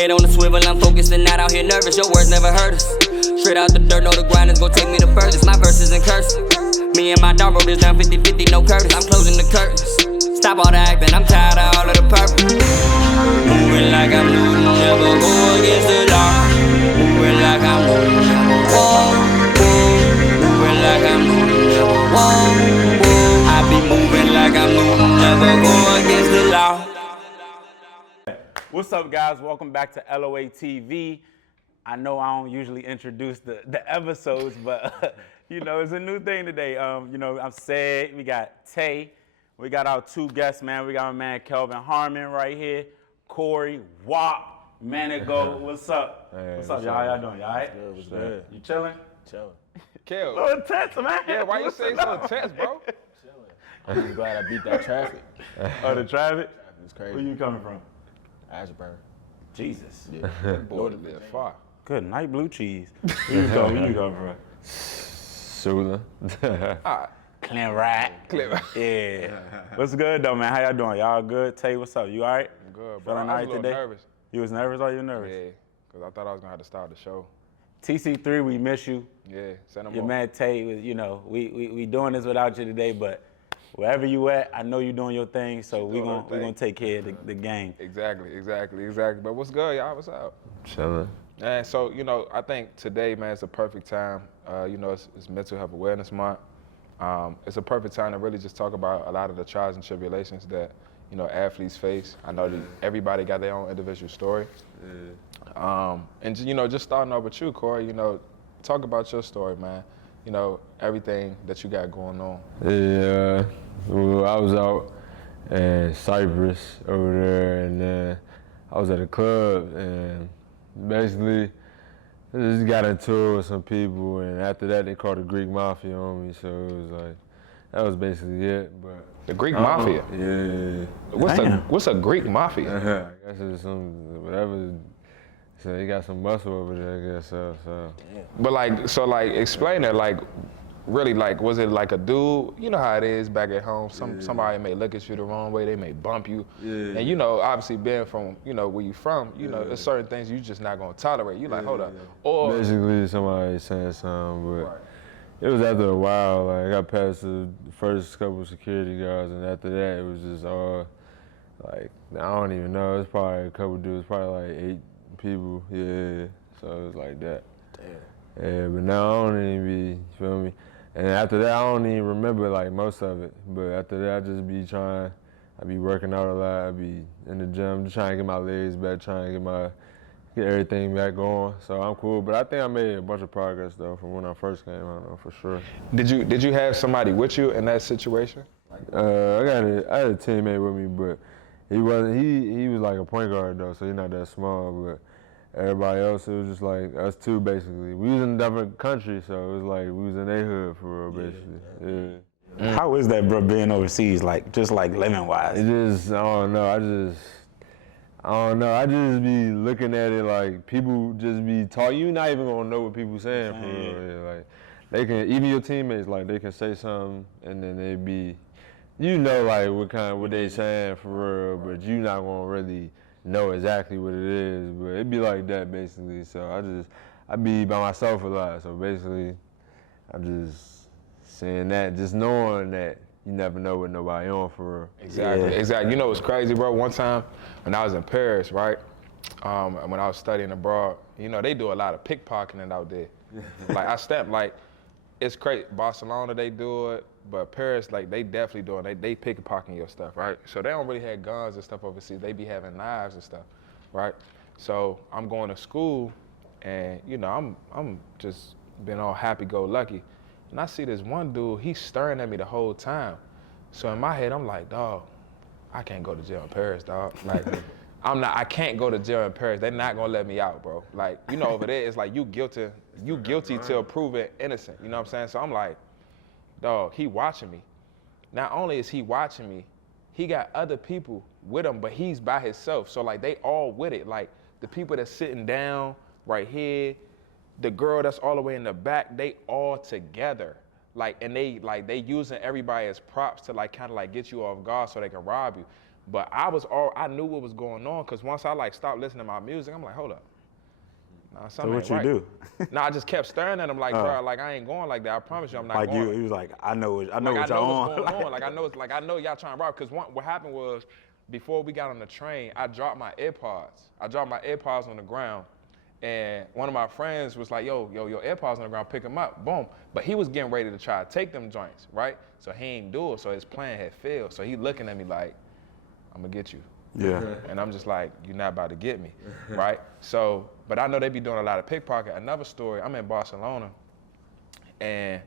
Head on the swivel, I'm focused and not out here nervous. Your words never hurt us. Straight out the dirt, know the grind is gon' take me the furthest. My verses in cursive. Me and my dog wrote this down 50-50, no curtains. I'm closing the curtains. Stop all the acting, I'm tired of all of the purpose. Moving like I'm Newton, never go against the law. Moving like I'm Newton, never walk. Moving like I'm Newton, never walk. I be moving like I'm Newton, never go against the law. What's up, guys? Welcome back to LOA TV. I know I don't usually introduce the episodes, but you know, it's a new thing today. You know, I'm Sid, we got Tay, we got our two guests, man. We got my man Kelvin Harmon right here, Corey, Wop, Manigault. What's up? Hey, what's up, y'all? How y'all doing? Y'all all right? What's good? You chilling? Chilling. Kel. A little tense, man. Yeah, why you say so intense, bro? I'm just glad I beat that traffic. Oh, the traffic? It's crazy. Where you coming from? Ashburn. Jesus. Yeah. Boy, live far. Good night, blue cheese. Where you coming from? Sula. Clean right. Clear. Yeah. What's good though, man? How y'all doing? Y'all good? Tay, what's up? You all right? I'm good, bro. Feeling I all was right a little today? nervous. You was nervous? Or you nervous? Yeah, because I thought I was going to have to start the show. TC3, we miss you. Yeah, send them Your on. man Tay, you know, we doing this without you today, but wherever you at, I know you doing your thing, so we gonna take care of the game. Exactly. But what's good, y'all? What's up? Chilling. And so, you know, I think today, man, it's a perfect time. You know, it's Mental Health Awareness Month. It's a perfect time to really just talk about a lot of the trials and tribulations that, you know, athletes face. I know that everybody got their own individual story. Yeah. And, you know, just starting off with you, Corey, you know, talk about your story, man. You know, everything that you got going on. Yeah, well, I was out in Cyprus over there, and then I was at a club, and basically I just got into it with some people, and after that they called the Greek Mafia on me, so it was like, that was basically it. But The Greek Mafia? Yeah. What's a Greek Mafia? I guess it's some, whatever. So he got some muscle over there, I guess, so. But like, explain it, like, really, like, was it like a dude? You know how it is back at home. Somebody may look at you the wrong way, they may bump you. Yeah. And you know, obviously being from, you know, where you from, you know, there's certain things you just not gonna tolerate. You like, hold up. Or basically somebody saying something, but it was after a while, like I got past the first couple of security guards, and after that it was just all, like, I don't even know, it's probably a couple dudes, probably like 8 people, yeah, so it was like that. Damn. Yeah, but now I don't even be, you feel me? And after that, I don't even remember like most of it, but after that, I just be trying, I be working out a lot, I be in the gym, just trying to get my legs back, trying to get everything back going, so I'm cool. But I think I made a bunch of progress though from when I first came out, though, for sure. did you have somebody with you in that situation? I had a teammate with me, but he was like a point guard though, so he's not that small, but everybody else, it was just like us two basically. We was in a different country, so it was like we was in their hood for real, basically. Yeah. How is that, bro, being overseas, like, just like living wise? It just, I don't know, I just be looking at it like people just be talking, you not even gonna know what people saying for real. Yeah, like, they can, even your teammates, like, they can say something and then they be, you know, like what they saying for real, but you not gonna really know exactly what it is, but it be like that basically. So I be by myself a lot. So basically, I'm just saying that, just knowing that you never know what nobody on for real. Exactly. You know what's crazy, bro? One time when I was in Paris, right? When I was studying abroad, you know, they do a lot of pickpocketing out there. Like, I stepped, like, it's crazy. Barcelona, they do it, but Paris, like, they definitely do it. They pickpocketing your stuff, right? So they don't really have guns and stuff overseas. They be having knives and stuff, right? So I'm going to school, and, you know, I'm just been all happy-go-lucky. And I see this one dude, he's staring at me the whole time. So in my head, I'm like, dog, I can't go to jail in Paris, dog. Like, I can't go to jail in Paris. They're not gonna let me out, bro. Like, you know, over there, it's like you guilty till proven innocent. You know what I'm saying? So I'm like, dog, he watching me. Not only is he watching me, he got other people with him, but he's by himself. So like, they all with it. Like, the people that's sitting down right here, the girl that's all the way in the back, they all together. Like, and they using everybody as props to like kind of like get you off guard so they can rob you. But I knew what was going on because once I like stopped listening to my music, I'm like, hold up. Nah, So what you right. do? Nah, I just kept staring at him like, bro, like I ain't going like that. I promise you, I'm not Like going. he was like, I know what y'all What's on. going on. Like I know y'all trying to rob. Because what happened was, before we got on the train, I dropped my AirPods. I dropped my AirPods on the ground, and one of my friends was like, yo, your AirPods on the ground, pick them up. Boom. But he was getting ready to try to take them joints, right? So he ain't do it. So his plan had failed. So he looking at me like, I'm gonna get you. Yeah. And I'm just like, you're not about to get me, right? So, but I know they be doing a lot of pickpocket. Another story, I'm in Barcelona, and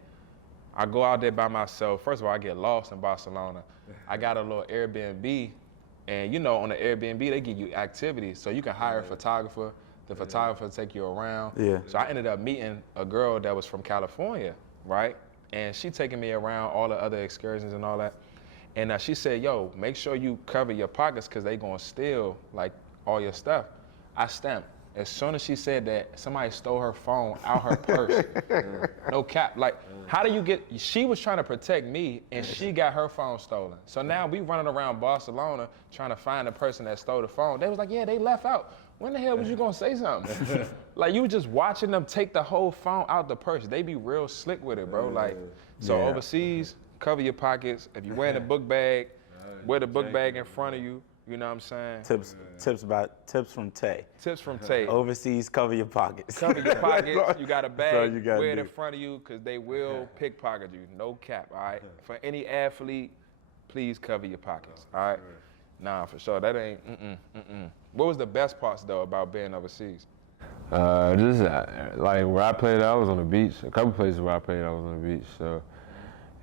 I go out there by myself. First of all, I get lost in Barcelona. I got a little Airbnb, and you know, on the Airbnb, they give you activities. So you can hire a photographer, the photographer take you around. Yeah. So I ended up meeting a girl that was from California, right? And she taking me around all the other excursions and all that. And she said, yo, make sure you cover your pockets because they gonna steal like all your stuff. I stamped. As soon as she said that, somebody stole her phone out her purse. No cap. Like, how do you get, she was trying to protect me and she got her phone stolen. So now we running around Barcelona trying to find the person that stole the phone. They was like, yeah, they left out. When the hell was you gonna say something? Like, you were just watching them take the whole phone out the purse. They be real slick with it, bro. Like, so Yeah. overseas, cover your pockets. If you're wearing a book bag, wear the book bag in front of you. You know what I'm saying? Tips from Tay. Tips from Tay. Overseas, cover your pockets. Cover your pockets. You got a all bag, you gotta wear it do. in front of you because they will pickpocket you. No cap, all right? For any athlete, please cover your pockets, all right? Nah, for sure. That ain't, What was the best parts, though, about being overseas? Just like where I played, I was on the beach. A couple places where I played, I was on the beach. So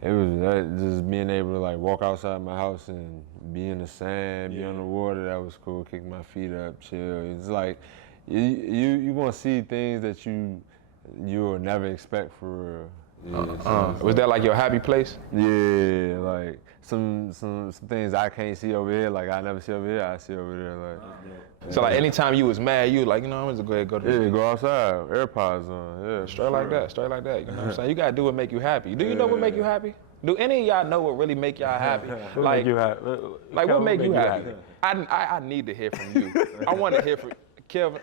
it was just being able to like walk outside my house and be in the sand, be on the water. That was cool. Kick my feet up, chill. It's like you want to see things that you will never expect for real. Yeah, so Was that like your happy place? yeah, like some things I can't see over here, like I never see over here, I see over there. Like So like anytime you was mad, you was like, you know, I'm just gonna go ahead and go to the yeah, go outside, AirPods on, yeah. Straight like that, straight like that. You know what I'm saying? You gotta do what make you happy. Do you know what make you happy? Do any of y'all know what really make y'all happy? Like you have. Like what make you happy? I need to hear from you. I want to hear from Kelvin.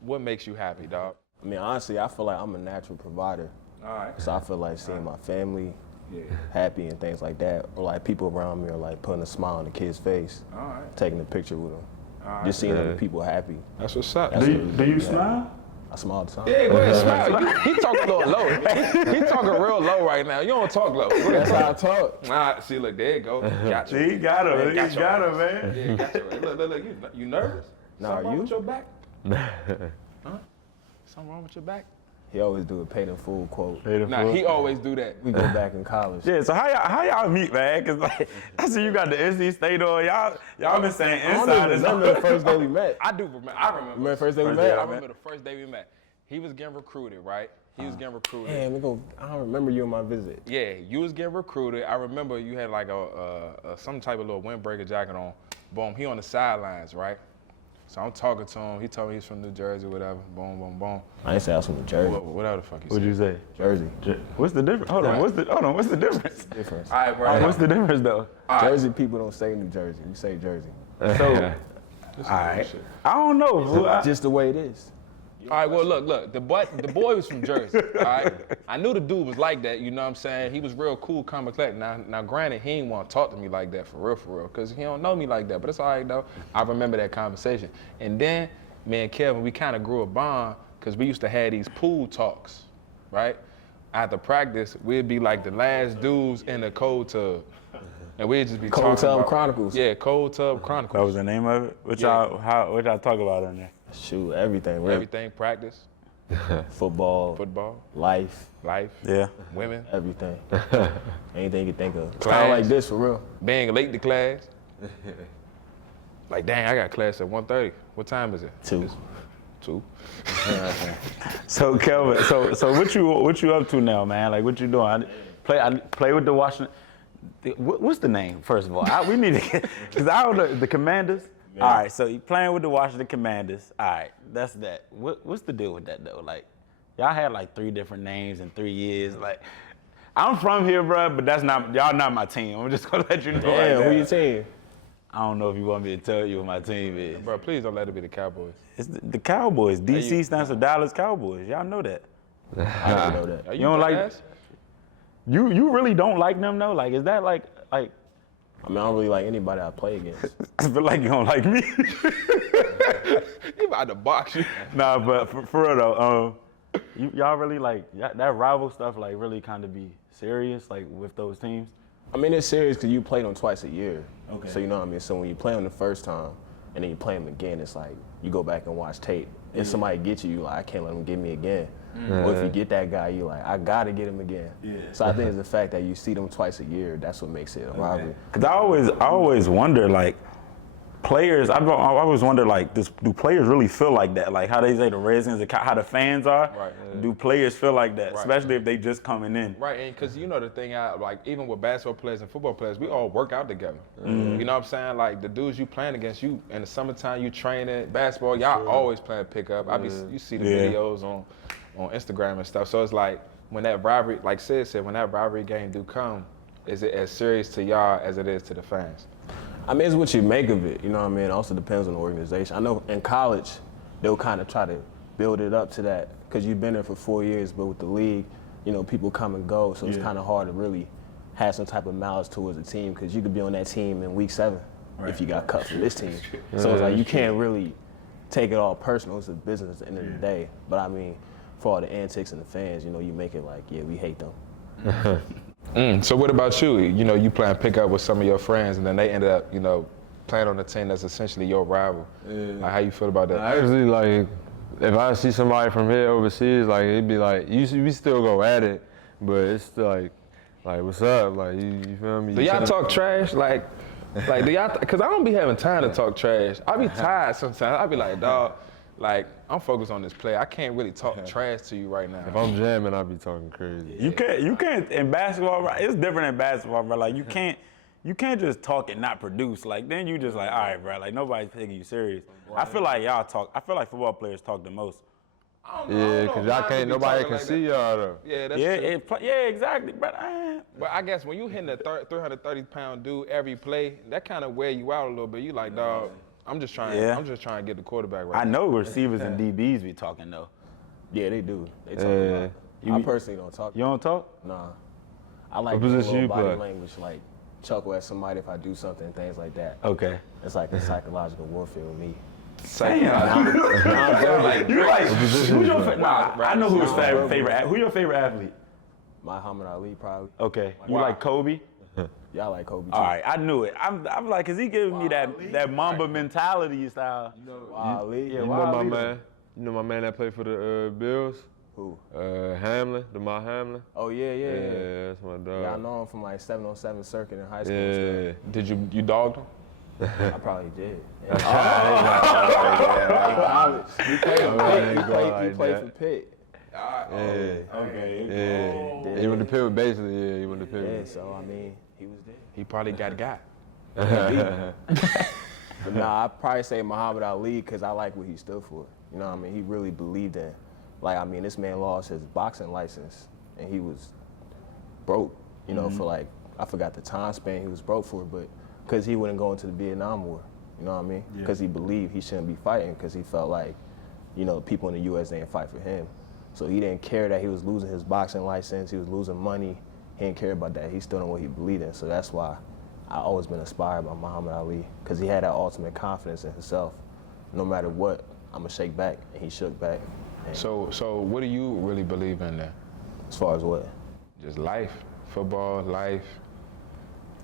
What makes you happy, dog? I mean, honestly, I feel like I'm a natural provider. All right. So I feel like seeing my family happy and things like that, or like people around me are like putting a smile on the kid's face, All right. taking a picture with them, just seeing other people happy. That's what's up. That's Do what you smile? I smile all the time. Yeah, go ahead, smile. He talking a little low. He talking real low right now. You don't talk low. That's how I talk. Nah, see, look, there you go. Got you. See, he got him. He Got your got him, ass. man. Yeah, got you. Look, you nervous? Nah, Something wrong you? with your back? Huh? Something wrong with your back? He always do a paid in full quote. Nah, he always do that. We go back in college. Yeah, so how y'all meet, man? Cause like I see you got the NC State on. Y'all been saying I don't inside even remember the first day we met. I do remember. I remember. Remember the first day we First met? day I I remember the first day we met. He was getting recruited, right? He was getting recruited. Damn, I don't remember you on my visit. Yeah, you was getting recruited. I remember you had like some type of little windbreaker jacket on. Boom, he on the sidelines, right? So I'm talking to him. He told me he's from New Jersey, whatever. Boom, boom, boom. I ain't say I was from New Jersey. Whatever the fuck he said. What'd you say? Jersey. What's the difference? Hold on. What's the difference? Difference. All right, bro. What's the difference though? Jersey people don't say New Jersey. We say Jersey. So, all right. I don't know. Fool. Just the way it is. All right, well, look, the boy was from Jersey, all right? I knew the dude was like that, you know what I'm saying? He was real cool, calm and collected. Now, granted, he ain't want to talk to me like that for real, because he don't know me like that, but it's all right, though. I remember that conversation. And then, me and Kelvin, we kind of grew a bond, because we used to have these pool talks, right? After practice, we'd be like the last dudes in the cold tub. And we'd just be Cold talking Tub about, Chronicles. Yeah, Cold Tub Chronicles. That was the name of it. What y'all talk about in there? Shoot, everything. Really. Everything, practice, Football, life, Yeah. women, everything. Anything you can think of. It's Class. kind of like this for real. being late to class. Like, dang, I got class at 1:30. What time is it? 2. 2. So Kelvin, so what you up to now, man? Like what you doing? I play with the Washington. What's the name first of all? We need to because I don't know the Commanders. Yeah. All right, so you playing with the Washington Commanders. All right, that's that. What's the deal with that though? Like y'all had like 3 different names in 3 years. Like I'm from here, bro, but that's not y'all not my team. I'm just gonna let you know. Damn, like who you team? I don't know if you want me to tell you what my team is. Bro, please don't let it be the Cowboys. It's the Cowboys. DC stands for Dallas Cowboys. Y'all know that. I didn't know that. Are You don't like deadass? you really don't like them though? Like, is that like? I mean, I don't really like anybody I play against. I feel like you don't like me. He about to box you. Nah, but for real though, y'all really like that rival stuff? Like, really kind of be serious like with those teams? I mean, it's serious because you play them twice a year. Okay. So you know what I mean? So when you play them the first time and then you play them again, it's like you go back and watch tape. If somebody gets you, you like, I can't let them get me again. Or if you get that guy, you like, I gotta get him again. Yeah. So I think it's the fact that you see them twice a year, that's what makes it a rivalry. Because I always wonder, like, players, I always wonder, like, do players really feel like that? Like, how they say the Redskins, how the fans are? Right, yeah. Do players feel like that, Right. especially if they just coming in? Right, and because you know the thing, like even with basketball players and football players, we all work out together. You know what I'm saying? Like the dudes you playing against, you in the summertime you training basketball, y'all always playing pickup. You see the videos on Instagram and stuff. So it's like when that rivalry, like Sid said, when that rivalry game do come, is it as serious to y'all as it is to the fans? I mean, it's what you make of it, you know what I mean? It also depends on the organization. I know in college, they'll kind of try to build it up to that because you've been there for 4 years, but with the league, you know, people come and go, so it's kind of hard to really have some type of malice towards the team because you could be on that team in week 7 if you got cut from this team. So it's like you can't really take it all personal. It's a business at the end of the day. But I mean, for all the antics and the fans, you know, you make it like, yeah, we hate them. So what about you? You know, you playing pickup with some of your friends, and then they ended up, you know, playing on a team that's essentially your rival. Like, how you feel about that? Actually, like, if I see somebody from here overseas, like, it'd be like, we still go at it, but it's still like what's up? Like, you feel me? Do y'all talk trash? Like do y'all? Cause I don't be having time to talk trash. I be tired sometimes. I be like, dog, like I'm focused on this play. I can't really talk trash to you right now. If I'm jamming, I be talking crazy. You can't in basketball, right? It's different in basketball, bro. Like, you can't just talk and not produce. Like, then you just like, all right, bro. Like, nobody's taking you serious. I feel like football players talk the most. Yeah, because y'all can't, nobody can see y'all though. Yeah, that's true. Yeah, exactly, bro. But I guess when you hitting a 330-pound dude every play, that kind of wear you out a little bit. You like, dog, I'm just trying to get the quarterback right. I know receivers and DBs be talking though. Yeah, they do. They talk a lot. I personally don't talk. You don't talk? Nah. I like What a position little you body play? language, like chuckle at somebody if I do something, things like that. Okay. It's like a psychological warfare with me. Damn. Who's your favorite? I know who's favorite. Who's your favorite athlete? Muhammad Ali, probably. Okay. You like Kobe? Y'all like Kobe too. All right, I knew it. I'm like, cause he giving me that Mamba mentality style. Ali? Yeah, You why know my Ali? man? You know my man that played for the Bills? Who? Hamlin, DeMar Hamlin. Oh, yeah. Yeah, that's my dog. Yeah, I know him from like 707 circuit in high school Yeah. and Did you dogged him? stuff. I probably did. Yeah. Yeah. He played for Pitt. He like played that. for Pitt. Okay. Yeah, he went to Pitt, basically, yeah, he went to Pitt. Yeah, so I mean, he was there. He probably got. But nah, I'd probably say Muhammad Ali because I like what he stood for. You know what I mean? He really believed in. Like, I mean, this man lost his boxing license and he was broke, you know, for like, I forgot the time span he was broke for, but because he wouldn't go into the Vietnam War, you know what I mean? Because he believed he shouldn't be fighting because he felt like, you know, people in the U.S. didn't fight for him. So he didn't care that he was losing his boxing license, he was losing money. He didn't care about that. He stood on what he believed in. So that's why I always been inspired by Muhammad Ali because he had that ultimate confidence in himself. No matter what, I'm gonna shake back, and he shook back. And So what do you really believe in then? as far as what? Just life, football, life.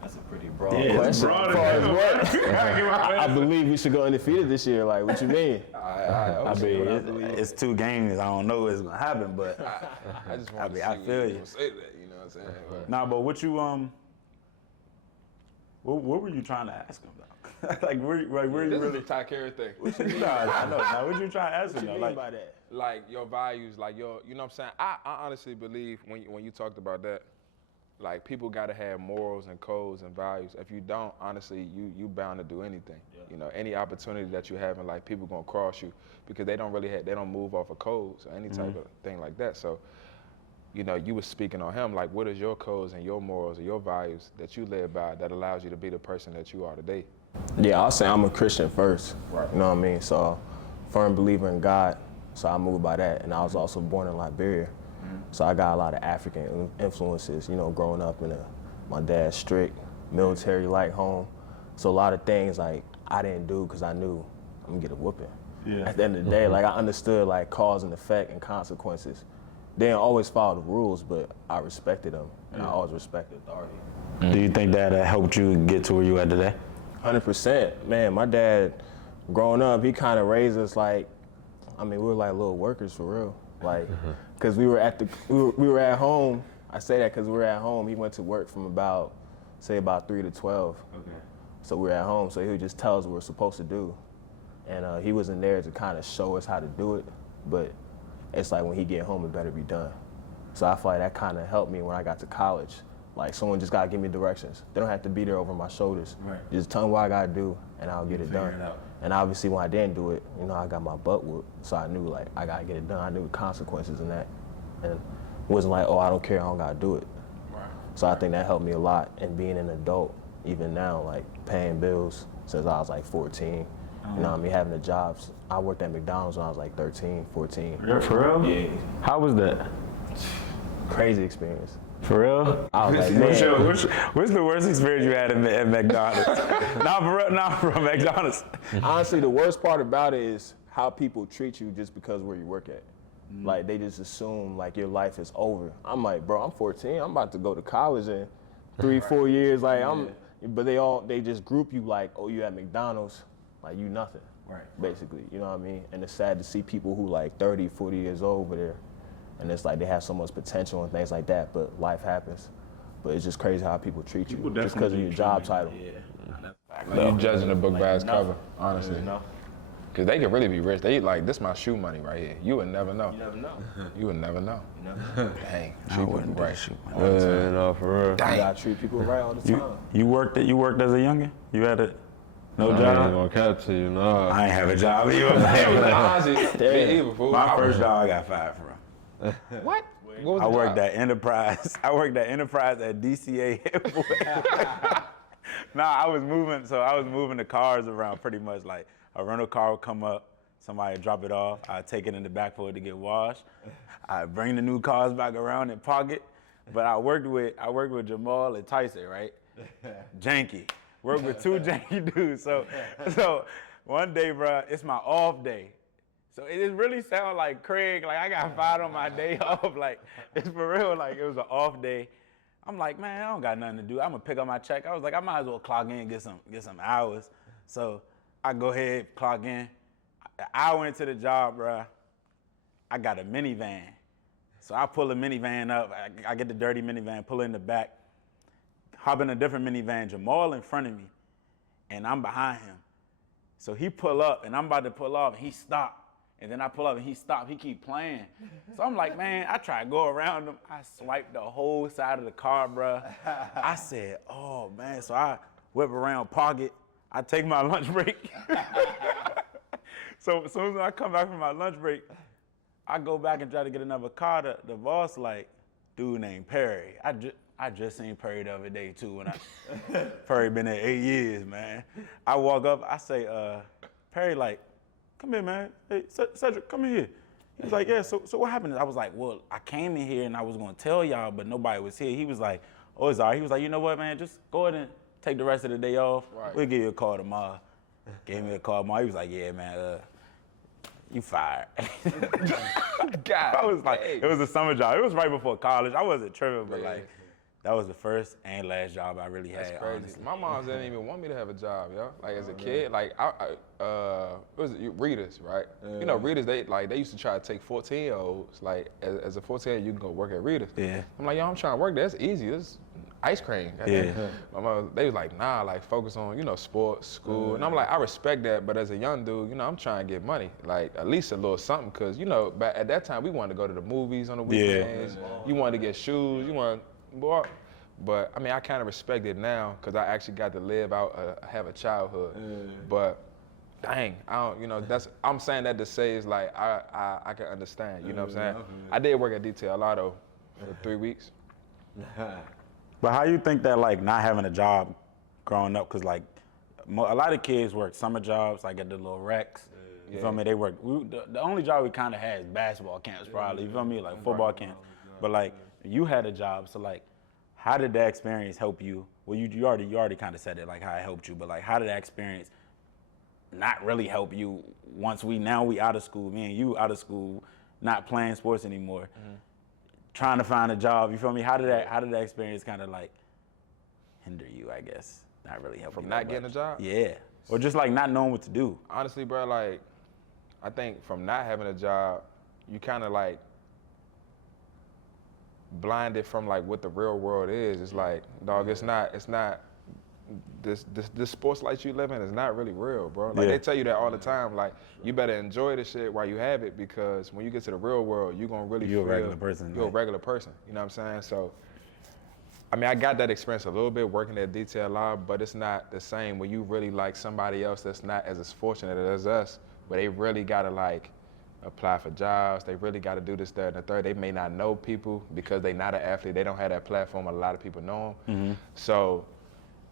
That's a pretty broad Yeah, it's question. broad As far as as what? I believe we should go undefeated this year. Like, what you mean? I mean, it's 2 games. I don't know what's gonna happen, but I just want to I see feel when you. you say that. You know what I'm saying? But nah. But what you what were you trying to ask him though? like where you this is really? the Takara thing. Nah, I know. Now, what you trying to ask him What though? you mean Like, by that? Like your values, like your, you know what I'm saying? I honestly believe when you talked about that, like people gotta have morals and codes and values. If you don't, honestly, you bound to do anything. Yeah. You know, any opportunity that you have in life, people gonna cross you because they don't move off of codes or any type of thing like that. So, you know, you was speaking on him, like what is your codes and your morals or your values that you live by that allows you to be the person that you are today? Yeah, I'll say I'm a Christian first. Right. You know what I mean? So, firm believer in God. So I moved by that. And I was also born in Liberia. So I got a lot of African influences, you know, growing up in my dad's strict military-like home. So a lot of things like I didn't do because I knew I'm gonna get a whooping. Yeah. At the end of the day, like I understood like cause and effect and consequences. They didn't always follow the rules, but I respected them, and I always respected authority. Do you think that helped you get to where you are today? 100%. Man, my dad, growing up, he kind of raised us like, I mean, we were like little workers for real. Like, cause we were at home. I say that cause we were at home. He went to work from about 3 to 12. Okay. So we were at home, so he would just tell us what we're supposed to do. And he wasn't there to kind of show us how to do it, but it's like when he get home, it better be done. So I feel like that kind of helped me when I got to college. Like someone just gotta give me directions. They don't have to be there over my shoulders. Right. Just tell me what I gotta do and I'll get it done. And obviously when I didn't do it, you know, I got my butt whooped. So I knew like I gotta get it done. I knew the consequences in that. And it wasn't like, oh, I don't care, I don't gotta do it. Right. So I think that helped me a lot in being an adult, even now, like paying bills since I was like 14. You know what I mean, having the jobs. I worked at McDonald's when I was like 13, 14. Yeah, for real? Yeah. How was that? Crazy experience. For real? I was like, man. What's the worst experience you had at McDonald's? Not for real, not from McDonald's. Honestly, the worst part about it is how people treat you just because where you work at. Like, they just assume like your life is over. I'm like, bro, I'm 14. I'm about to go to college in 3-4 years. Like, but they just group you like, oh, you at McDonald's, like you nothing. Right. Basically, you know what I mean? And it's sad to see people who like 30, 40 years old over there. And it's like they have so much potential and things like that, but life happens. But it's just crazy how people treat you just because of your job title. Yeah. Like, you judging a book by its cover, honestly. Because they could really be rich. They like, this my shoe money right here. You would never know. You never know. You would never know. Dang, treat people right. Yeah, no, for real. Dang. You gotta treat people right all the time. You worked as a youngin'? You had a no job? I ain't gonna cap to you, no. I ain't have a job either. My first job I got fired from. What? I worked at Enterprise. I worked at Enterprise at DCA Airport. I was moving the cars around pretty much. Like a rental car would come up, somebody would drop it off, I'd take it in the back for it to get washed. I'd bring the new cars back around and park it. But I worked with Jamal and Tyson, right? Janky. Worked with two janky dudes. So one day, bro, it's my off day. So it just really sound like Craig, like I got fired on my day off. Like, it's for real, like it was an off day. I'm like, man, I don't got nothing to do. I'm gonna pick up my check. I was like, I might as well clock in and get some hours. So I go ahead, clock in. An hour into the job, bro, I got a minivan. So I pull a minivan up, I get the dirty minivan, pull it in the back, hop in a different minivan, Jamal in front of me, and I'm behind him. So he pull up, and I'm about to pull off, and he stopped. And then I pull up and he stopped, he keep playing. So I'm like, man, I try to go around him. I swiped the whole side of the car, bro. I said, oh man, so I whip around, park it. I take my lunch break. So as soon as I come back from my lunch break, I go back and try to get another car. The boss like, dude named Perry. I just seen Perry the other day too. Perry been there 8 years, man. I walk up, I say, Perry like, come here, man. Hey, Cedric, come in here. He was like, yeah, so what happened? I was like, well, I came in here and I was gonna tell y'all, but nobody was here. He was like, oh, it's all right. He was like, you know what, man, just go ahead and take the rest of the day off. Right. We'll give you a call tomorrow. Gave me a call tomorrow. He was like, yeah, man, you fired. God, I was like, it was a summer job. It was right before college. I wasn't tripping, but like, that was the first and last job I really had. That's crazy. Honestly. My mom didn't even want me to have a job, yo. Like as a kid, like Readers, right? You know, Readers, they used to try to take 14-year-olds. Like as a 14-year-old, you can go work at Readers. Yeah. I'm like, yo, I'm trying to work there. That's easy. It's ice cream. Yeah. My mom, they was like, nah, like focus on, sports, school. And I'm like, I respect that, but as a young dude, I'm trying to get money. Like at least a little something, cause back at that time we wanted to go to the movies on the weekends. Yeah. You wanted to get shoes. But I mean, I kind of respect it now because I actually got to live out, have a childhood. But dang, I don't, I'm saying that to say is like, I can understand, you know what I'm saying? I did work at Detail Lotto for 3 weeks. But how you think that like not having a job growing up, cause like a lot of kids work summer jobs, like at the little recs. You feel me? They work. The only job we kind of had is basketball camps, probably. You feel me? Like football camps. But like you had a job, so like, how did that experience help you? Well, you already kind of said it, like how it helped you. But like, how did that experience not really help you once we out of school? Me and you out of school, not playing sports anymore, trying to find a job. You feel me? How did that experience kind of like hinder you? I guess not really help From you not getting a job? Yeah, or just like not knowing what to do. Honestly, bro, like, I think from not having a job, you kind of like blinded from like what the real world is. It's like, dog, it's not this sports life you live in is not really real, bro. Like they tell you that all the time. Like, you better enjoy the shit while you have it, because when you get to the real world, you're gonna really feel a regular person. You're a regular person. You know what I'm saying? So, I mean, I got that experience a little bit working at Detail Lab, but it's not the same when you really like somebody else that's not as fortunate as us, but they really gotta like apply for jobs. They really gotta do this, that, and the third. They may not know people because they not an athlete. They don't have that platform. A lot of people know them. So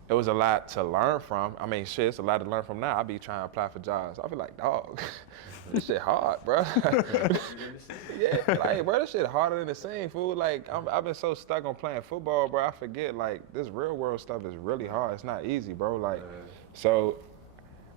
it was a lot to learn from. I mean, shit, it's a lot to learn from now. I be trying to apply for jobs. I be like, dog, this shit hard, bro. Yeah, like, bro, this shit harder than it seems, fool. Like, I've been so stuck on playing football, bro. I forget, like, this real world stuff is really hard. It's not easy, bro. Like, so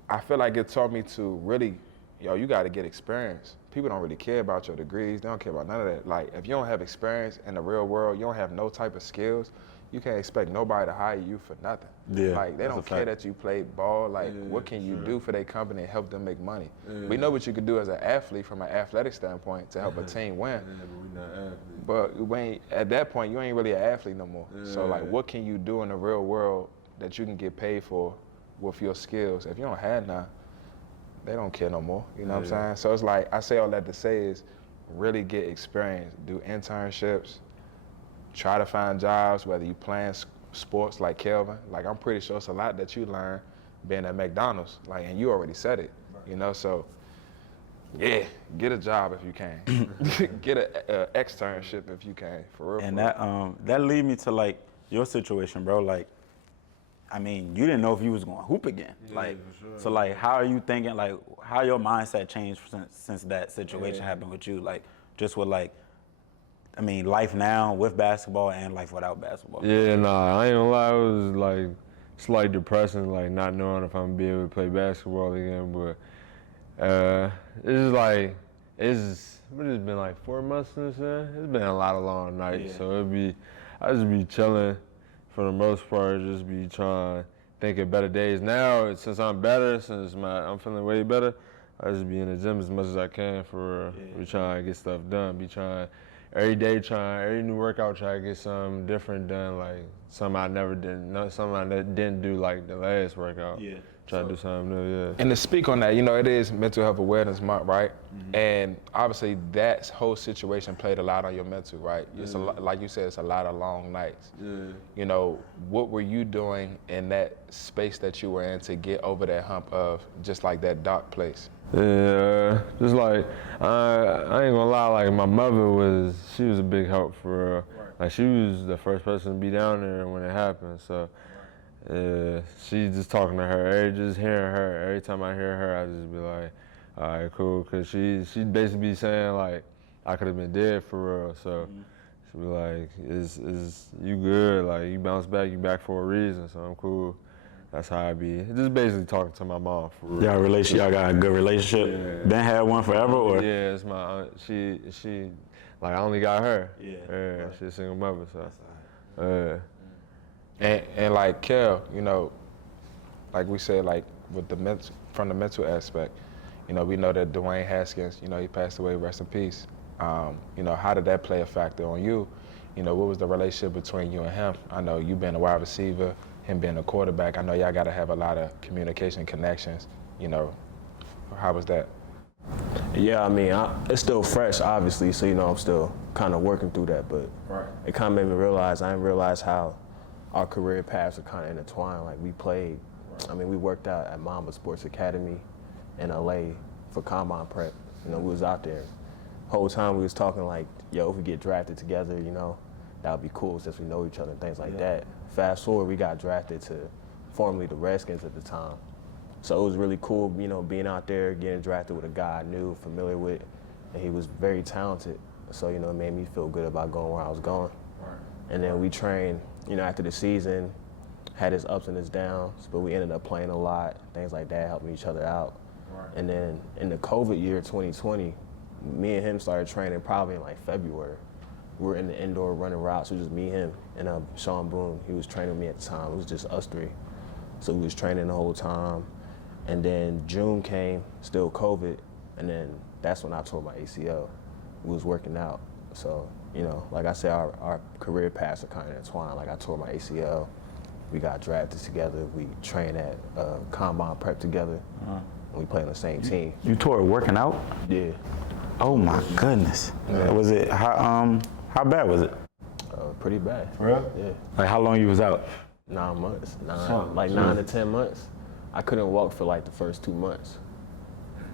I feel like it taught me to really, you got to get experience. People don't really care about your degrees. They don't care about none of that. Like, if you don't have experience in the real world, you don't have no type of skills, you can't expect nobody to hire you for nothing. Yeah, like, they don't care that you played ball. Like, what can you do for their company and help them make money? We know what you can do as an athlete from an athletic standpoint to help a team win. But we ain't, at that point, you ain't really an athlete no more. So, like, what can you do in the real world that you can get paid for with your skills? If you don't have none, they don't care no more. You know what I'm saying? So it's like, I say all that to say is really get experience, do internships, try to find jobs, whether you playing sports like Kelvin. Like, I'm pretty sure it's a lot that you learn being at McDonald's. Like, and you already said it, you know? So, yeah, get a job if you can. Get an externship if you can, for real. And that lead me to like your situation, bro. Like, I mean, you didn't know if you was gonna hoop again. Like, so like, how are you thinking? Like, how your mindset changed since that situation happened with you? Like, just with like, I mean, life now with basketball and life without basketball. Yeah, nah, I ain't gonna lie, it was like slight depressing, like not knowing if I'm gonna be able to play basketball again. But it's just like, what has it been, like 4 months since then? It's been a lot of long nights, so I just be chilling for the most part, just be trying to think of better days. Now, since I'm better, I'm feeling way better, I just be in the gym as much as I can for be trying to get stuff done, be trying every day, every new workout, try to get something different done, like something I never did, something I didn't do like the last workout. Try to do something new, And to speak on that, it is Mental Health Awareness Month, right? And obviously that whole situation played a lot on your mental, right? It's a lot, like you said, it's a lot of long nights. What were you doing in that space that you were in to get over that hump of just like that dark place? Yeah, just like, I ain't gonna lie, like my mother she was a big help for, like she was the first person to be down there when it happened, so she just talking to her, just hearing her, every time I hear her, I just be like, all right, cool, cause she basically be saying like, I could have been dead for real, so she be like, is you good, like you bounce back, you back for a reason, so I'm cool. That's how I be. Just basically talking to my mom for real. Y'all got a good relationship? Been had one forever, or? Yeah, it's my aunt. She like I only got her. She's a single mother, so. And like Kel, like we said, like with from the mental aspect, we know that Dwayne Haskins, he passed away, rest in peace. How did that play a factor on you? What was the relationship between you and him? I know you being a wide receiver, him being a quarterback, I know y'all got to have a lot of communication connections, How was that? Yeah, I mean, it's still fresh, obviously, so, I'm still kind of working through that, but it kind of made me realize, I didn't realize how our career paths are kind of intertwined. Like, we played, I mean, we worked out at Mamba Sports Academy in LA for combine prep. We was out there. Whole time we was talking like, yo, if we get drafted together, that would be cool since we know each other and things like that. Fast forward, we got drafted to formerly the Redskins at the time. So it was really cool, you know, being out there, getting drafted with a guy I knew, familiar with, and he was very talented. So, you know, it made me feel good about going where I was going. Right. And then we trained, you know, after the season, had his ups and his downs, but we ended up playing a lot, things like that, helping each other out. Right. And then in the COVID year, 2020, me and him started training probably in like February. We were in the indoor running routes. It was just me, him, and Sean Boone. He was training me at the time. It was just us three. So we was training the whole time. And then June came, still COVID, and then that's when I tore my ACL. We was working out. So, you know, like I said, our career paths are kind of entwined. Like I tore my ACL. We got drafted together. We trained at combine prep together. We played on the same team. You tore it working out? Yeah. Oh my goodness. Yeah. Was it, how bad was it? Pretty bad. For real? Yeah. Like how long you was out? 9 months. 9 to 10 months. I couldn't walk for like the first 2 months.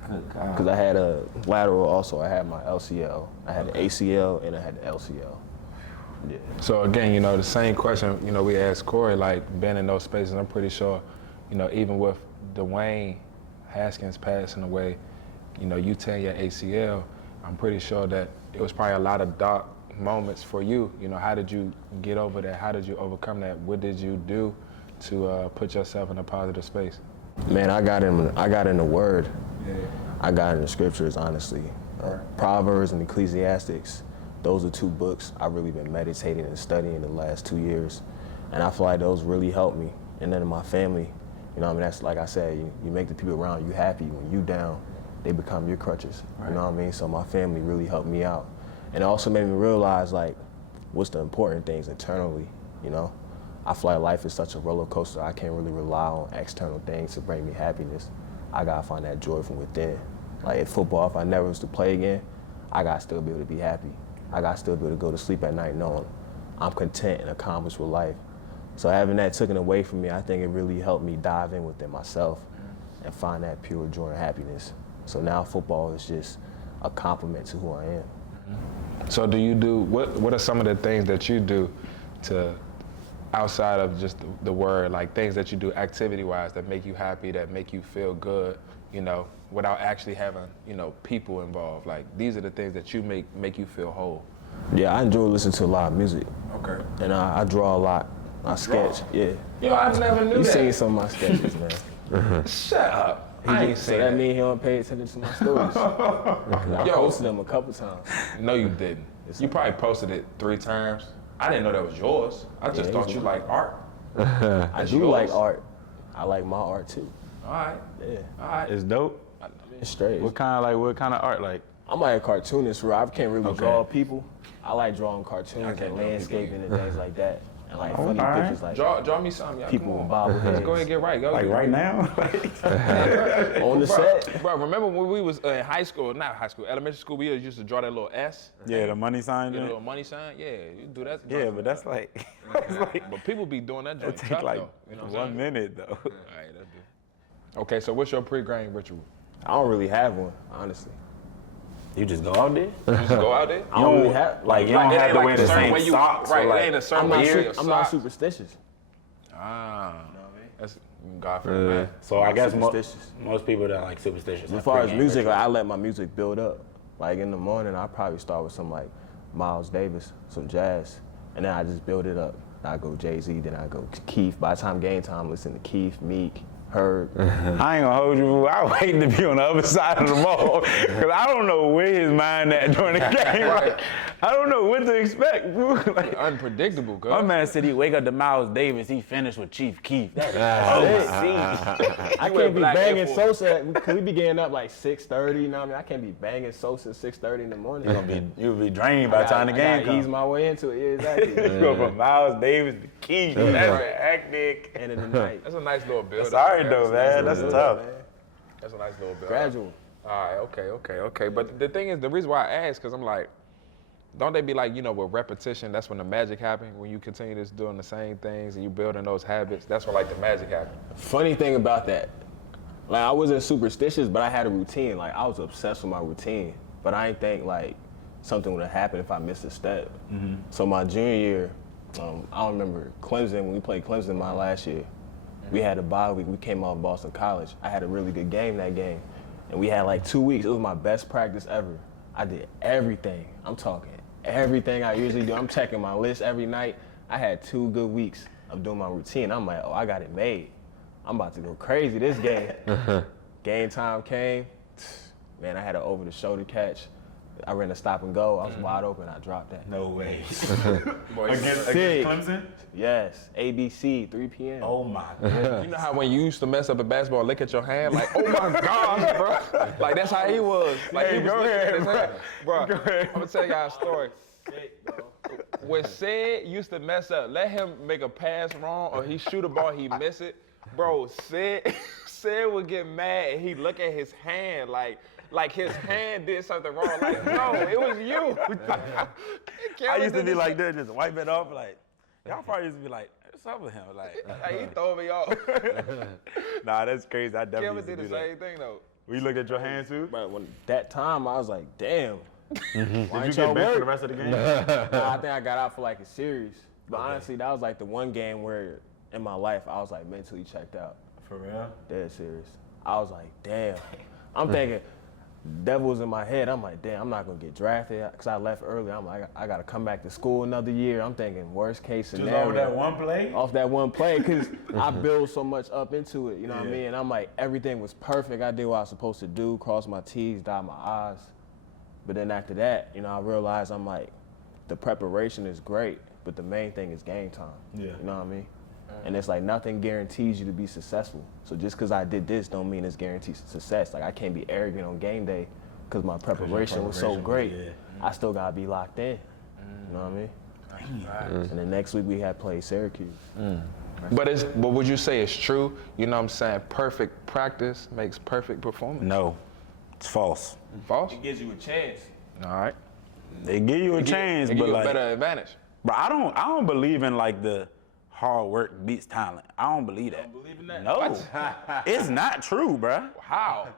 Good God. Because I had a lateral also. I had my LCL. I had the ACL and I had the LCL. Yeah. So again, you know, the same question, you know, we asked Corey, like being in those spaces, I'm pretty sure, you know, even with Dwayne Haskins passing away, you know, you tearing your ACL, I'm pretty sure that it was probably a lot of dark moments for you. You know, how did you get over that? How did you overcome that? What did you do to put yourself in a positive space? Man, I got in the Word. Yeah. I got in the Scriptures, honestly. Proverbs and Ecclesiastics. Those are 2 books I've really been meditating and studying the last 2 years. And I feel like those really helped me. And then in my family, you know what I mean? That's like I said, you make the people around you happy. When you down, they become your crutches. Right. You know what I mean? So my family really helped me out. And it also made me realize, like, what's the important things internally, you know? I feel like life is such a roller coaster. I can't really rely on external things to bring me happiness. I gotta find that joy from within. Like in football, if I never was to play again, I gotta still be able to be happy. I gotta still be able to go to sleep at night knowing I'm content and accomplished with life. So having that taken away from me, I think it really helped me dive in within myself and find that pure joy and happiness. So now football is just a compliment to who I am. So do you do, what are some of the things that you do to, outside of just the word, like things that you do activity-wise that make you happy, that make you feel good, you know, without actually having, you know, people involved? Like these are the things that you make you feel whole. Yeah, I enjoy listening to a lot of music. Okay. And I draw a lot. I sketch, yeah. Yo, I never knew that. You seen some of my sketches, man. Shut up. I ain't so that mean he don't pay attention to my stories. I posted them a couple times. No, you didn't. You probably posted it 3 times. I didn't know that was yours. I just thought you liked art. I do like art. I like my art too. All right. Yeah. All right. It's dope. It's straight. What kind of art like? I'm like a cartoonist, where I can't really draw people. I like drawing cartoons and landscaping and things like that. And like funny pictures like draw me some, y'all. People with bobbleheads. Let's go ahead and get right. Go like right now? On the set. Bro, remember when we was in elementary school, we used to draw that little S? Yeah, the money sign. Yeah, the little money sign. Yeah, you do that. Yeah, but that's like, but people be doing that joint. It take like though, you know 1 minute though. All right, that's good. Okay, so what's your pre-game ritual? I don't really have one, honestly. You just go out there? You just go out there? I don't really have, like you don't have to wear the same socks. Right, like, it ain't a certain way. I'm not superstitious. Ah, that's God for man. So I guess most people that are like superstitious. As far as music, like, I let my music build up. Like in the morning, I probably start with some like Miles Davis, some jazz, and then I just build it up. I go Jay-Z, then I go Keith. By the time game time, listen to Keith, Meek, Heard. I ain't gonna hold you. I wait to be on the other side of the ball because I don't know where his mind at during the game. Like, I don't know what to expect. Like, unpredictable, girl. My man said he wake up to Miles Davis. He finished with Chief Keef. That's I can't be banging Sosa because we be getting up like 6:30. You know what I mean? I can't be banging Sosa 6:30 in the morning. You'll be drained by the time the game comes. Ease my way into it. Yeah, exactly. You go from Miles Davis to Keef. That's hectic. End of the night. That's a nice little build. Sorry though, man. That's tough. Man. That's a nice little build. Gradual. All right. Okay. But the thing is, the reason why I ask, because I'm like, don't they be like, you know, with repetition, that's when the magic happens. When you continue just doing the same things and you building those habits, that's when like the magic happens. Funny thing about that, like I wasn't superstitious, but I had a routine. Like I was obsessed with my routine, but I didn't think like something would have happened if I missed a step. So my junior year, I don't remember Clemson, when we played Clemson my last year, We had a bye week. We came off Boston College. I had a really good game that game. And we had like 2 weeks. It was my best practice ever. I did everything. I'm talking everything I usually do. I'm checking my list every night. I had 2 good weeks of doing my routine. I'm like, oh, I got it made. I'm about to go crazy this game. Game time came. Man, I had an over-the-shoulder catch. I ran a stop and go. I was wide open. I dropped that. No way. Against Clemson? Yes. ABC, 3 p.m. Oh my God. You know how when you used to mess up a basketball, look at your hand like, oh my gosh, bro. Like that's how he was. Like he was looking at his hand. Bro, I'm gonna tell y'all a story. When Sid used to mess up, let him make a pass wrong or he shoot a ball, he miss it. Bro, Sid would get mad and he'd look at his hand like his hand did something wrong. Like, no, it was you. I used to be like that, just wipe it off. Like, y'all probably used to be like, what's up with him? Like he throw me off. Nah, that's crazy. I definitely Kelvin used to did do the that. same thing though. We looked at your hand too? But when that time, I was like, damn. Did you get benched for the rest of the game? Nah, I think I got out for like a series. But honestly, that was like the one game where in my life I was like mentally checked out. For real? Dead serious. I was like, damn. I'm thinking, devil was in my head. I'm like, damn, I'm not gonna get drafted because I left early. I'm like, I gotta come back to school another year. I'm thinking worst case scenario. Just off that one play? Off that one play, because I built so much up into it, you know what I mean? And I'm like, everything was perfect. I did what I was supposed to do, cross my T's, dot my I's. But then after that, you know, I realized I'm like, the preparation is great, but the main thing is game time. Yeah. You know what I mean? And it's like nothing guarantees you to be successful. So just because I did this don't mean it's guaranteed success. Like I can't be arrogant on game day because my preparation was so great. I still gotta be locked in. You know what I mean? And then next week we had played Syracuse. But would you say it's true? You know what I'm saying? Perfect practice makes perfect performance. No, it's false. False? It gives you a chance. All right. They give you a chance, They but give you like, a better advantage. but I don't believe in like the hard work beats talent. I don't believe that. Believe in that? No, it's not true, bruh. How?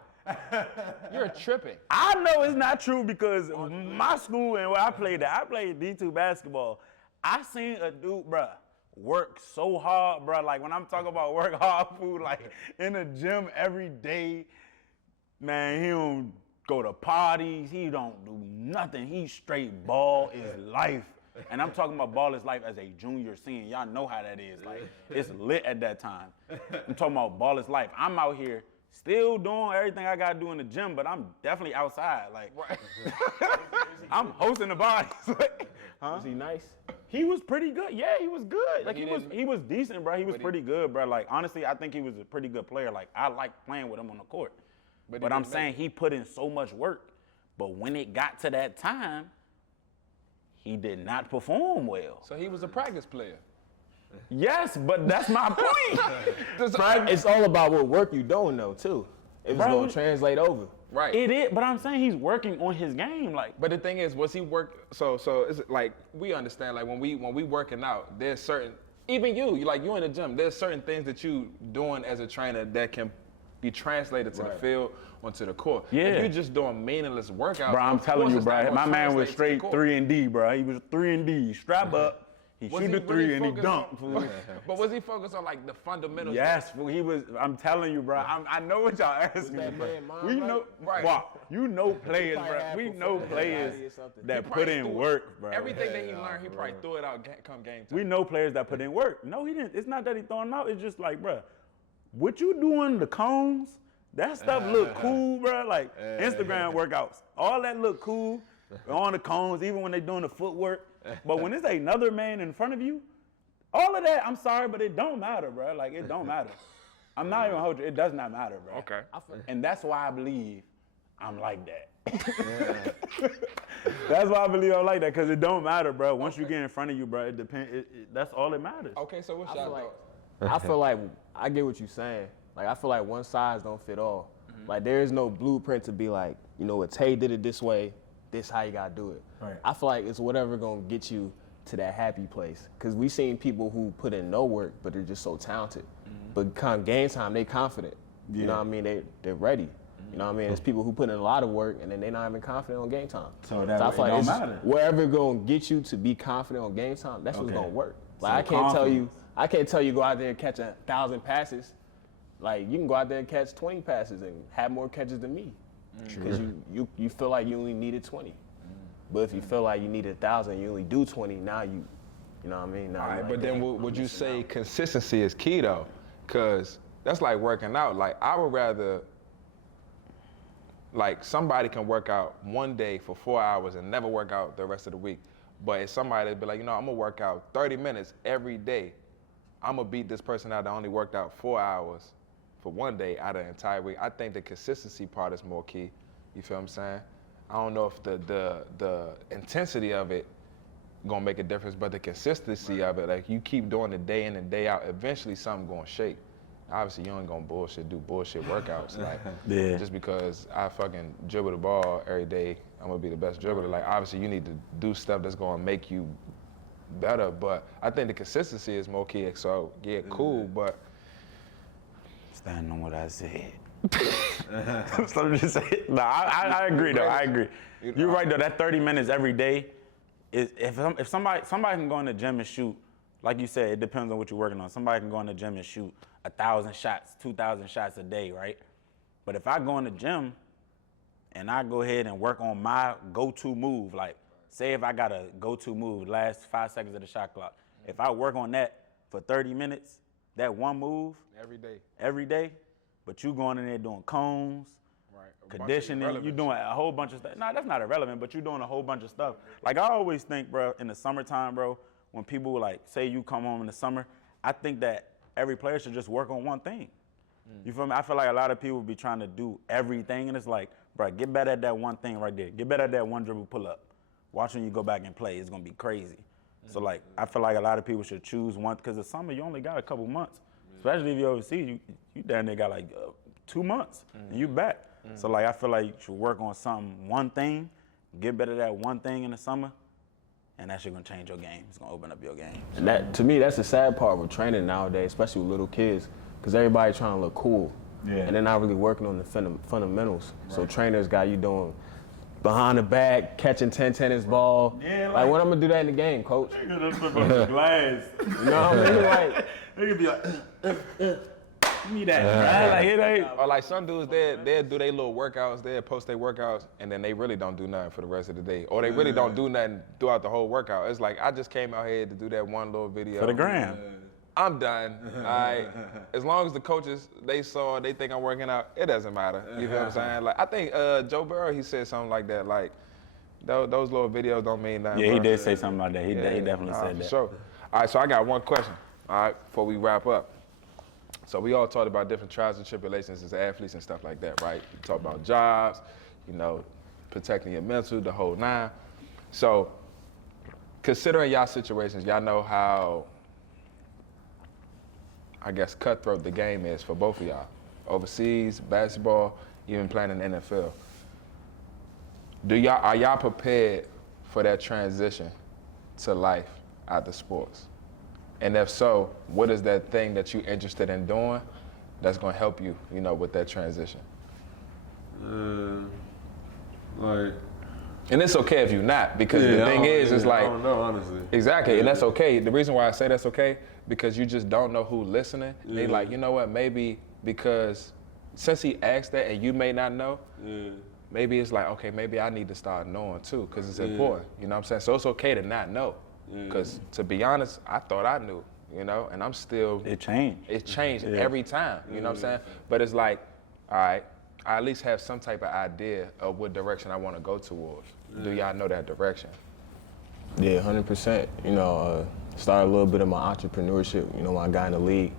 You're tripping. I know it's not true because my school and where I played D2 basketball. I seen a dude, bruh, work so hard, bruh. Like when I'm talking about work hard, food, like in the gym every day, man, he don't go to parties, he don't do nothing. He straight ball is life. And I'm talking about ball is life as a junior, senior. Y'all know how that is. Like, it's lit at that time. I'm talking about ball is life. I'm out here still doing everything I gotta do in the gym, but I'm definitely outside. Like, I'm hosting the bodies. Was he nice? He was pretty good. Yeah, he was good. Like he was decent, bro. He was pretty good, bro. Like honestly, I think he was a pretty good player. Like I like playing with him on the court. But I'm saying he put in so much work. But when it got to that time, he did not perform well. So he was a practice player. Yes, but that's my point. It's all about what work you doing though too. If it's gonna translate over. Right. It is, but I'm saying he's working on his game. Like, But the thing is, was he so it's like we understand like when we working out, there's certain even you in the gym, there's certain things that you doing as a trainer that can be translated to the field onto the court. Yeah. If you're just doing meaningless workouts, bro, I'm of telling course you, it's not bro, gonna my man was translate to the straight court. 3 and D, bro. He was 3 and D, strap up. He Was shoot he the really 3 and he focused dunk. on- But was he focused on like the fundamentals? Yes, he was. I'm telling you, bro. I know what y'all asking me, that bro. man mind We right? know, Right. wow, you know players, probably bro. had We performance know players anxiety or something. that Probably put in threw work, bro. Everything that he learned, he probably threw it out come game time. We know players that put in work. No, he didn't. It's not that he throwing out. It's just like, bro, what you doing? The cones, that stuff look cool, bro. Like Instagram workouts, all that look cool on the cones, even when they doing the footwork. But when it's another man in front of you, all of that, I'm sorry, but it don't matter, bro. Like, it don't matter. I'm not even holding you. It does not matter, bro. Okay. And that's why I believe I'm like that. That's why I believe I'm like that, because it don't matter, bro. Once you get in front of you, bro, it depends. That's all that matters. Okay, so what's I feel y'all like thoughts? I feel like I get what you're saying. Like I feel like one size don't fit all. Like there is no blueprint to be like, you know what, Tay did it this way, this how you gotta do it. Right. I feel like it's whatever gonna get you to that happy place. Cause we seen people who put in no work, but they're just so talented. But come game time, they confident. You know what I mean? They're ready. You know what I mean? There's people who put in a lot of work and then they're not even confident on game time. So that I it feel like don't it's matter. whatever gonna get you to be confident on game time, that's what's Okay. gonna work. So Like I can't tell you I can't tell you go out there and catch 1,000 passes. Like, you can go out there and catch 20 passes and have more catches than me. Because you feel like you only needed 20. But if you feel like you needed 1,000, you only do 20, now you know what I mean? Now All right, like, but then would you say consistency is key though? Because that's like working out. Like, I would rather, like, somebody can work out one day for 4 hours and never work out the rest of the week. But if somebody be like, you know, I'm gonna work out 30 minutes every day, I'm gonna beat this person out that only worked out 4 hours for one day out of the entire week. I think the consistency part is more key. You feel what I'm saying? I don't know if the intensity of it gonna make a difference, but the consistency of it, like, you keep doing it day in and day out, eventually something gonna shake. Obviously, you ain't gonna do bullshit workouts. Like, just because I fucking dribble the ball every day, I'm gonna be the best dribbler. Like, obviously, you need to do stuff that's gonna make you better, but I think the consistency is more key. So, yeah, cool, but. Standing on what I said. So just say, no, I agree though. I agree. You're right though. That 30 minutes every day is if somebody can go in the gym and shoot, like you said, it depends on what you're working on. Somebody can go in the gym and shoot 1,000 shots, 2,000 shots a day, right? But if I go in the gym and I go ahead and work on my go-to move, like say if I got a go-to move, last 5 seconds of the shot clock, if I work on that for 30 minutes, that one move every day, but you going in there doing cones, conditioning, you doing a whole bunch of stuff. No, that's not irrelevant, but you're doing a whole bunch of stuff. Like, I always think, bro, in the summertime, bro, when people like say you come home in the summer, I think that every player should just work on one thing. You feel me? I feel like a lot of people be trying to do everything, and it's like, bro, get better at that one thing right there. Get better at that one dribble pull up. Watch when you go back and play, it's gonna be crazy. So like, I feel like a lot of people should choose one, because the summer you only got a couple months. Especially if you're overseas, you down there got like 2 months and you back. So like, I feel like you should work on one thing, get better at that one thing in the summer, and that shit gonna change your game. It's gonna open up your game. And that, to me, that's the sad part with training nowadays, especially with little kids, because everybody trying to look cool. And they're not really working on the fundamentals. Right. So trainers got you doing behind the back, catching 10 tennis ball. Yeah, like when I'm gonna do that in the game, coach? Nigga just flip on the glass. You know what I mean? Like, nigga be like, give me that. Like, it ain't. Or like some dudes, they'll do their little workouts, they'll post their workouts, and then they really don't do nothing for the rest of the day. Or they really don't do nothing throughout the whole workout. It's like, I just came out here to do that one little video. For the gram. I'm done. All right. As long as the coaches, they think I'm working out, it doesn't matter. You feel what I'm saying? Like, I think Joe Burrow, he said something like that. Like, those little videos don't mean nothing. Yeah, he did say something like that. He definitely said that. For sure. All right, so I got one question, all right, before we wrap up. So we all talked about different trials and tribulations as athletes and stuff like that, right? We talked about jobs, you know, protecting your mental, the whole nine. So considering y'all situations, y'all know how, I guess, cutthroat the game is for both of y'all. Overseas, basketball, even playing in the NFL. Are y'all prepared for that transition to life after sports? And if so, what is that thing that you're interested in doing that's gonna help you, you know, with that transition? Like, and it's okay if you're not, because the thing is, it's like, I don't know, honestly. Exactly, and that's okay. The reason why I say that's okay, because you just don't know who's listening. They like, you know what, maybe because since he asked that and you may not know, maybe it's like, okay, maybe I need to start knowing too, because it's important. You know what I'm saying? So it's okay to not know. Because to be honest, I thought I knew, you know, and I'm still. It changed. It's changed every time, you know what I'm saying? But it's like, all right, I at least have some type of idea of what direction I want to go towards. Do y'all know that direction? Yeah, 100%. You know, started a little bit of my entrepreneurship, you know, when I got in the league.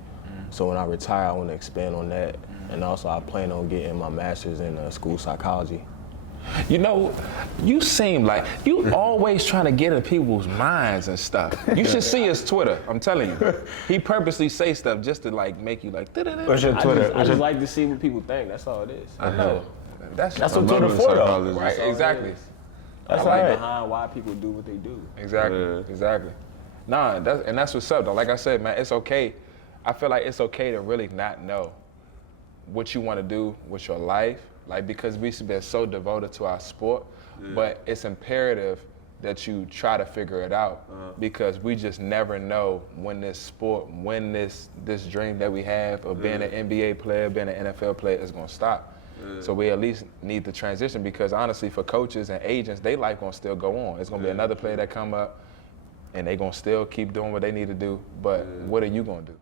So when I retire, I want to expand on that. And also I plan on getting my master's in school psychology. You know, you seem like you always trying to get in people's minds and stuff. You should see his Twitter. I'm telling you, he purposely say stuff just to like make you like. What's your Twitter? I just like to see what people think. That's all it is. I know. That's what Twitter for, though. Right? Exactly. That's like behind why people do what they do. Exactly. Exactly. Nah, that's what's up though. Like I said, man, it's okay. I feel like it's okay to really not know what you want to do with your life. Like, because we've been so devoted to our sport, but it's imperative that you try to figure it out because we just never know when this dream that we have of being an NBA player, being an NFL player is gonna stop. So we at least need to transition because honestly for coaches and agents, their life gonna still go on. It's gonna be another player that come up and they gonna still keep doing what they need to do, but what are you gonna do?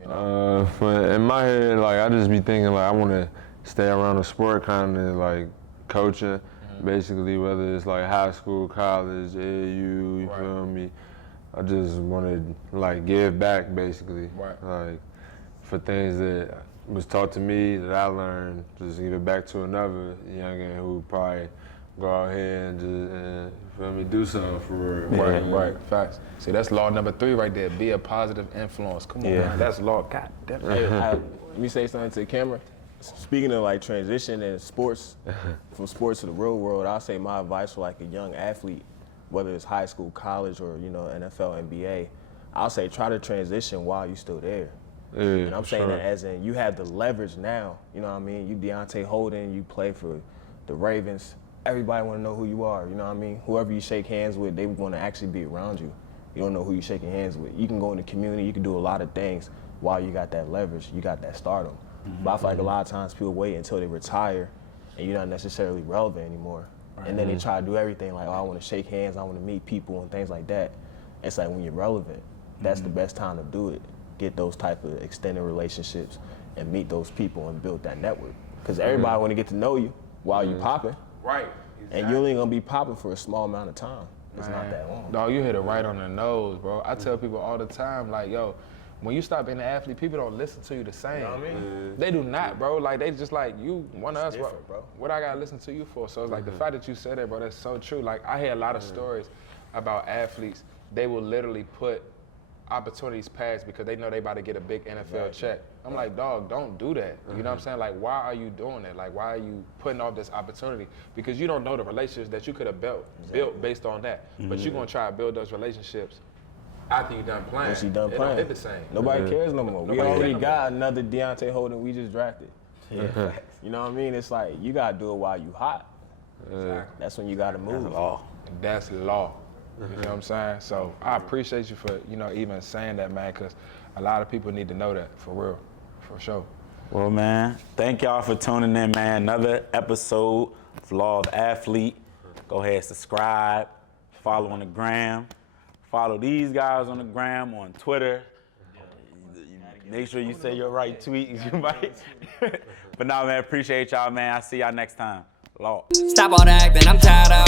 You know? In my head, like I just be thinking like I wanna stay around the sport kind of like coaching. Basically, whether it's like high school, college, AAU, you feel me? I just want to like give back, basically. Like for things that was taught to me that I learned, just give it back to another youngin who probably go out here and just, feel me, do something for real. Right, facts. See, that's law number 3 right there. Be a positive influence. Come on, man. That's law. God damn it. Let me say something to the camera. Speaking of like transition in sports, from sports to the real world, I'll say my advice for like a young athlete, whether it's high school, college, or NFL, NBA, I'll say try to transition while you're still there. And I'm saying that as in you have the leverage now, you know what I mean? You Deonte, Holden, you play for the Ravens. Everybody want to know who you are, you know what I mean? Whoever you shake hands with, they want to actually be around you. You don't know who you're shaking hands with. You can go in the community, you can do a lot of things while you got that leverage, you got that stardom. But I feel like a lot of times people wait until they retire and you're not necessarily relevant anymore. And then they try to do everything like, oh, I want to shake hands, I want to meet people and things like that. It's like when you're relevant, that's the best time to do it. Get those type of extended relationships and meet those people and build that network. Because everybody want to get to know you while you popping. Right. Exactly. And you only going to be popping for a small amount of time. It's not that long. Dog, you hit it right on the nose, bro. I tell people all the time, like, yo, when you stop being an athlete, people don't listen to you the same. You know what I mean? They do not, bro. Like, they just like, you, one of us, bro. What I gotta listen to you for? So it's like the fact that you said that, bro, that's so true. Like, I hear a lot of stories about athletes. They will literally put opportunities past because they know they about to get a big NFL check. I'm like, dog, don't do that. You know what I'm saying? Like, why are you doing that? Like, why are you putting off this opportunity? Because you don't know the relationships that you could have built based on that. But you're gonna try to build those relationships after you done playing. Once you done playing. It don't hit the same. Nobody cares no more. We Nobody already cares no got another Deonte Holden we just drafted. You know what I mean? It's like, you gotta do it while you hot. That's when you gotta move. That's law. You know what I'm saying? So I appreciate you for, even saying that, man, because a lot of people need to know that, for real, for sure. Well, man, thank y'all for tuning in, man. Another episode of Law of Athlete. Go ahead, subscribe, follow on the gram. Follow these guys on the gram, on Twitter. Make sure you say your right tweets, you might. But nah, man, appreciate y'all, man. I'll see y'all next time. Law. Stop all the acting, I'm tired of